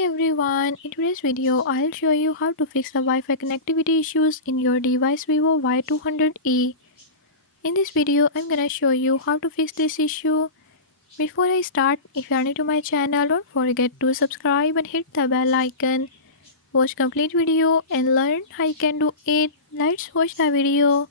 Hey everyone, in today's video I'll show you how to fix the Wi-Fi connectivity issues in your device Vivo Y200e. In this video I'm gonna show you how to fix this issue. Before I start, if you are new to my channel, don't forget to subscribe and hit the bell icon. Watch complete video and learn how you can do it. Let's watch the video.